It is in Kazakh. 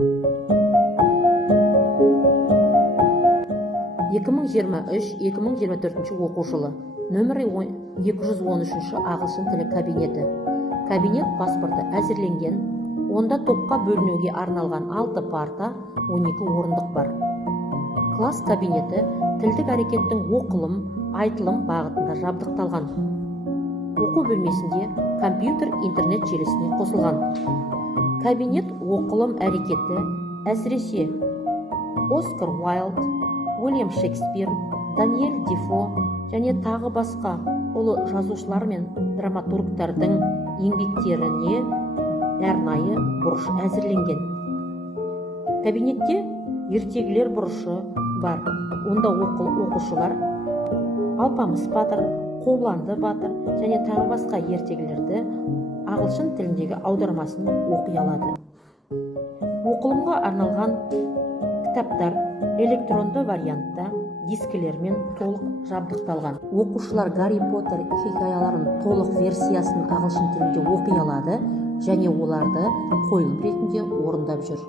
(2023-2024 оқу жылы) нөмірі 213 ағылшын тілі кабинеті. Кабинет паспорты әзірленген. Онда топқа бөлінуге арналған 6 парта, 12 орындық бар. Класс кабинеті тілдік әрекеттің оқылым, айтылым бағытында жабдықталған. Оқу бөлмесінде компьютер интернет желісіне қосылған. Кабинет оқылым әрекеті әсіресе Оскар Уайлд, Уильям Шекспир, Даниэль Дефо және тағы басқа ұлы жазушылар мен драматургтардың еңбектеріне арнайы бұрыш әзірленген. Кабинетте ертегілер бұрышы бар. Онда оқушылар Алпамыс батыр, Қобыланды батыр және тағы басқа ертегілерді ағылшын тіліндегі аудармасын оқи алады. Оқылымға арналған кітаптар электронды вариантта дискілермен толық жабдықталған. Оқушылар Гарри Поттер хикаяларын толық версиясын ағылшын тілінде оқи алады және оларды қойылым ретінде орындап жүр.